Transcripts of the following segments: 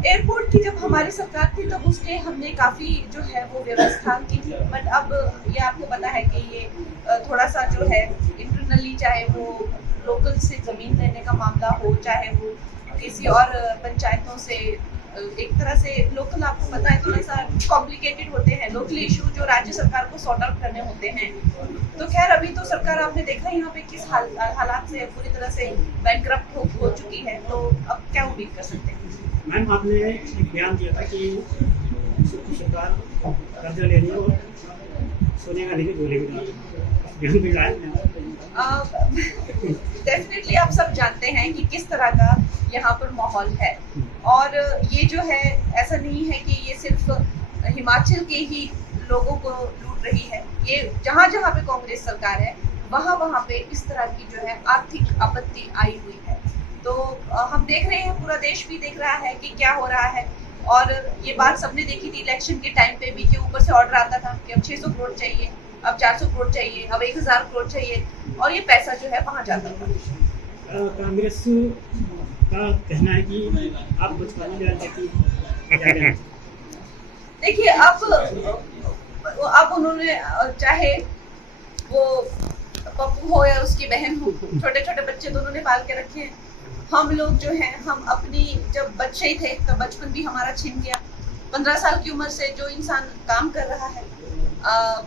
Airport की जब हमारी सरकार थी तब उसके हमने काफ़ी जो है वो व्यवस्था की थी, बट अब ये आपको पता है कि ये थोड़ा सा जो है इंटरनली, चाहे वो लोकल से ज़मीन लेने का मामला हो, चाहे वो किसी और पंचायतों से, एक तरह से लोकल, आपको पता है थोड़ा सा कॉम्प्लिकेटेड होते हैं लोकल इशू जो राज्य सरकार को सॉर्ट आउट करने होते हैं। तो खैर अभी तो सरकार, आपने देखा यहाँ पे किस हालात से पूरी तरह से बैंकरप्ट हो चुकी है, तो अब क्या उम्मीद कर सकते हैं। मैम, आपने एक बयान दिया था कि सरकार कर्जा ले रही है और सोने का नहीं बोलेगी, बयान भी लाया। डेफिनेटली आप सब जानते हैं कि किस तरह का यहाँ पर माहौल है, और ये जो है ऐसा नहीं है कि ये सिर्फ हिमाचल के ही लोगों को लूट रही है, ये जहाँ जहाँ पे कांग्रेस सरकार है वहाँ वहाँ पे इस तरह की जो है आर्थिक आपत्ति आई हुई है। तो हम देख रहे हैं, पूरा देश भी देख रहा है कि क्या हो रहा है, और ये बात सबने देखी थी इलेक्शन के टाइम पे भी कि ऊपर से ऑर्डर आता था कि अब 600 करोड़ चाहिए, अब 400 करोड़ चाहिए, अब 1000 करोड़ चाहिए, और ये पैसा जो है वहाँ जाता था। कांग्रेस का कहना है कि आप बचपन में जाती। देखिए अब उन्होंने, चाहे वो पप्पू हो या उसकी बहन हो, छोटे छोटे बच्चे दोनों ने पाल के रखे हैं। हम लोग जो हैं, हम अपनी जब बच्चे ही थे तब बचपन भी हमारा छिन गया। 15 साल की उम्र से जो इंसान काम कर रहा है,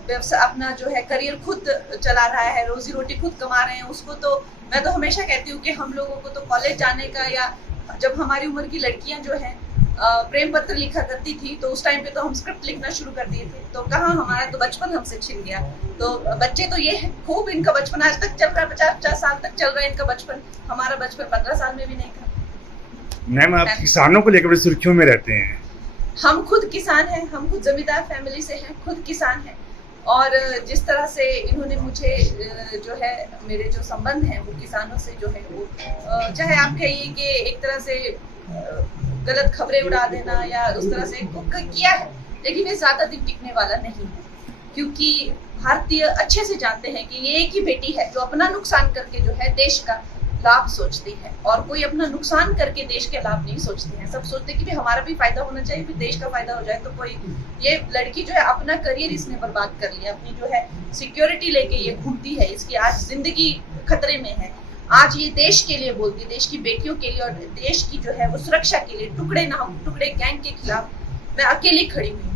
व्यवसाय अपना जो है करियर खुद चला रहा है, रोजी रोटी खुद कमा रहे हैं, उसको तो मैं तो हमेशा कहती हूँ कि हम लोगों को तो कॉलेज जाने का, या जब हमारी उम्र की लड़कियां जो हैं प्रेम पत्र लिखा करती थी तो उस टाइम पे तो हम स्क्रिप्ट लिखना शुरू कर दिए थे, तो कहाँ, हमारा तो बचपन हमसे छिन गया। तो बच्चे तो ये है, खूब इनका बचपन आज तक चल रहा है, 50-50 साल तक चल रहा है इनका बचपन। हमारा बचपन 15 साल में भी नहीं था। मैम, आप किसानों को लेकर बड़ी सुर्खियों में रहते हैं। हम खुद किसान हैं, हम खुद जमींदार फैमिली से हैं, खुद किसान हैं, और जिस तरह से इन्होंने मुझे जो है, मेरे जो संबंध हैं वो किसानों से जो है वो, चाहे आप कहिए कि एक तरह से गलत खबरें उड़ा देना या उस तरह से किया है, लेकिन ये ज्यादा दिन टिकने वाला नहीं है, क्योंकि भारतीय अच्छे से जानते हैं कि ये एक ही बेटी है जो अपना नुकसान करके जो है देश का लाभ सोचती है, और कोई अपना नुकसान करके देश के लाभ नहीं सोचते हैं। सब सोचते हैं कि भी हमारा भी फायदा होना चाहिए, फिर देश का फायदा हो जाए। तो कोई, ये लड़की जो है अपना करियर इसने बर्बाद कर लिया, अपनी जो है सिक्योरिटी लेके ये घूमती है, इसकी आज जिंदगी खतरे में है। आज ये देश के लिए बोलती है, देश की बेटियों के लिए और देश की जो है वो सुरक्षा के लिए, टुकड़े ना हो, टुकड़े गैंग के खिलाफ मैं अकेली खड़ी हुई हूँ।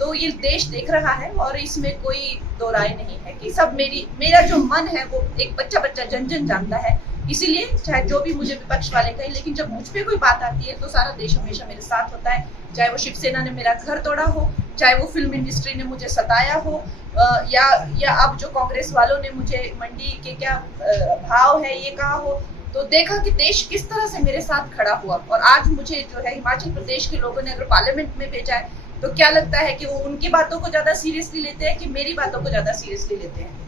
तो ये देश देख रहा है, और इसमें कोई दो राय नहीं है कि सब मेरा जो मन है वो एक बच्चा बच्चा जन जन जानता है। इसीलिए चाहे जो भी मुझे विपक्ष वाले कहें, लेकिन जब मुझ पे कोई बात आती है तो सारा देश हमेशा मेरे साथ होता है। चाहे वो शिवसेना ने मेरा घर तोड़ा हो, चाहे वो फिल्म इंडस्ट्री ने मुझे सताया हो, या अब जो कांग्रेस वालों ने मुझे मंडी के क्या भाव है ये कहा हो, तो देखा कि देश किस तरह से मेरे साथ खड़ा हुआ। और आज मुझे जो है हिमाचल प्रदेश के लोगों ने अगर पार्लियामेंट में भेजा है, तो क्या लगता है कि वो उनकी बातों को ज्यादा सीरियसली लेते हैं कि मेरी बातों को ज्यादा सीरियसली लेते हैं।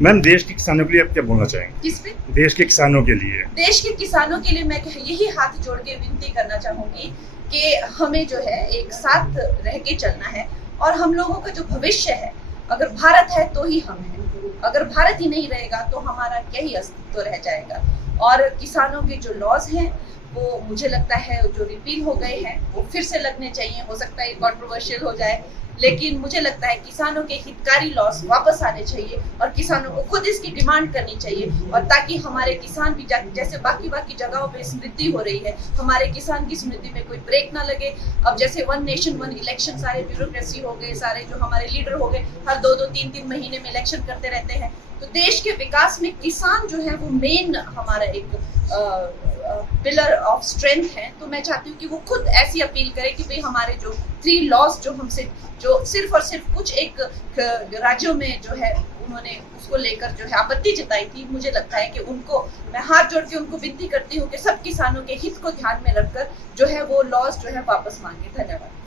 मैम, देश के किसानों के लिए आप क्या बोलना चाहेंगे? किस पे? देश के किसानों के लिए। देश के किसानों के लिए मैं यही हाथ जोड़ के विनती करना चाहूंगी कि हमें जो है एक साथ रह के चलना है, और हम लोगों का जो भविष्य है, अगर भारत है तो ही हम हैं, अगर भारत ही नहीं रहेगा तो हमारा क्या ही अस्तित्व रह जाएगा। और किसानों के जो लॉज हैं वो मुझे लगता है जो रिपील हो गए हैं वो फिर से लगने चाहिए। हो सकता है कंट्रोवर्शियल हो जाए, लेकिन मुझे लगता है किसानों के हितकारी लॉस वापस आने चाहिए, और किसानों को खुद इसकी डिमांड करनी चाहिए, और ताकि हमारे किसान भी जैसे बाकी जगहों पे समृद्धि हो रही है, हमारे किसान की समृद्धि में कोई ब्रेक ना लगे। अब जैसे 1 नेशन 1 इलेक्शन, सारे ब्यूरोक्रेसी हो गए, सारे जो हमारे लीडर हो गए, हर 2-2 3-3 महीने में इलेक्शन करते रहते हैं, तो देश के विकास में किसान जो है वो मेन हमारा एक पिलर ऑफ स्ट्रेंथ है। तो मैं चाहती हूँ कि वो खुद ऐसी अपील करे कि भाई हमारे जो 3 लॉस जो हमसे, जो सिर्फ और सिर्फ कुछ एक राज्यों में जो है उन्होंने उसको लेकर जो है आपत्ति जताई थी, मुझे लगता है कि उनको मैं हाथ जोड़ के उनको विनती करती हूँ कि सब किसानों के हित को ध्यान में रखकर जो है वो लॉस जो है वापस मांगे। धन्यवाद।